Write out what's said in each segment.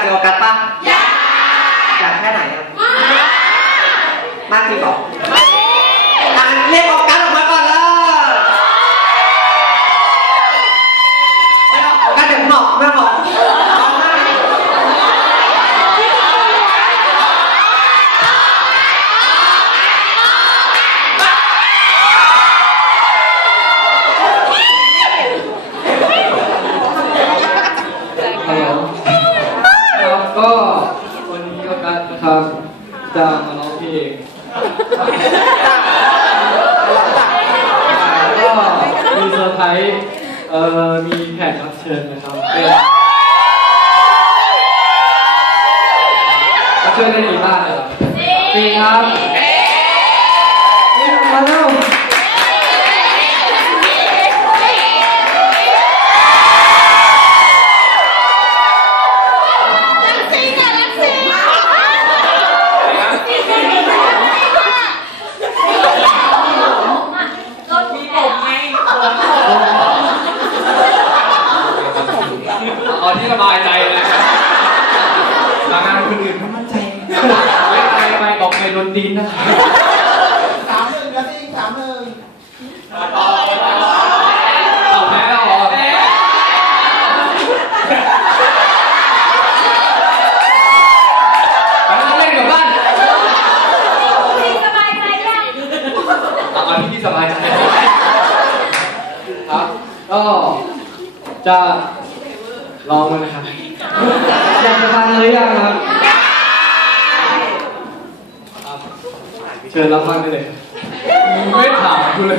เจอโอกัสปะอยาก อยากแค่ไหนอะมากจริงเหรออะเรียกโอกัสออกมาก่อนเลยไม่หรอกโอกัสเดี๋ยวหมอกไม่หมอกเอาหน้า ฮัลโหลครับก็วันนี้ก็การนะครับจะมาร้องเพลงก็ มีเซอร์ไพรส์เอ่อมีแขกรับเชิญนะครับเป็นรับเชิญได้ดีมากเลยครับจริงครับนี่มาแล้ว เอาที่ สบายใจเลยนะครับมางานคนอื่นไม่มั่นใจเล่นไปไปบอกไปโดนดินนะครับสามหนึ่งนะสิสามหนึ่งเอาแพ้แล้วเหรอไปนั่งเล่นกับบ้านเอาเอาที่สบายใจครับก็จะ ลองมันนะครับ อยากจะฟังหรือยังครับเชิญรับฟังได้เลยไม่ถามกูเลย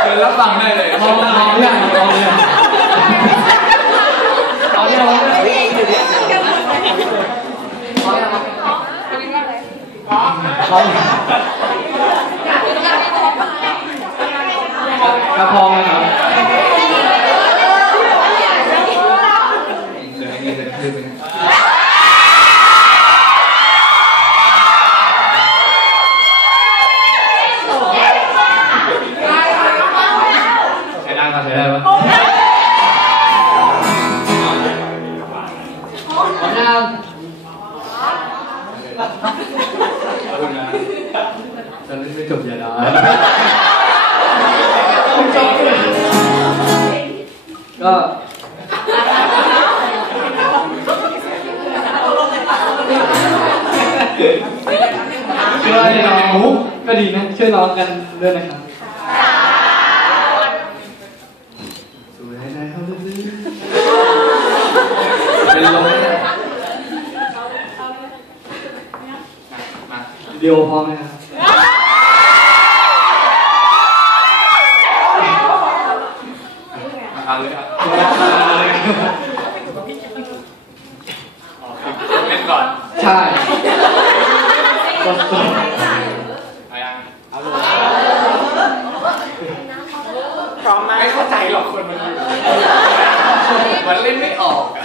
เชิญรับฟังได้เลยลองลองรือยังลองหรือยังลองหรือยังลองหรือยังลองกระพองนะครับ เดี๋ยวให้เงินเดือนคืนไปน ดีนะ ช่วยร้องกันด้วยนะครับสวยให้ได้เป็นลมเลยนะมาวิดีโอพร้อมไหมครับเอาเลยครับเล่นก่อน ใช่กดกด เอายังเอาเลย พร้อมไหม ไม่เข้าใจหรอกคนมันอยู่มันเล่นไม่ออกอะ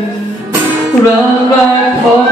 run back home.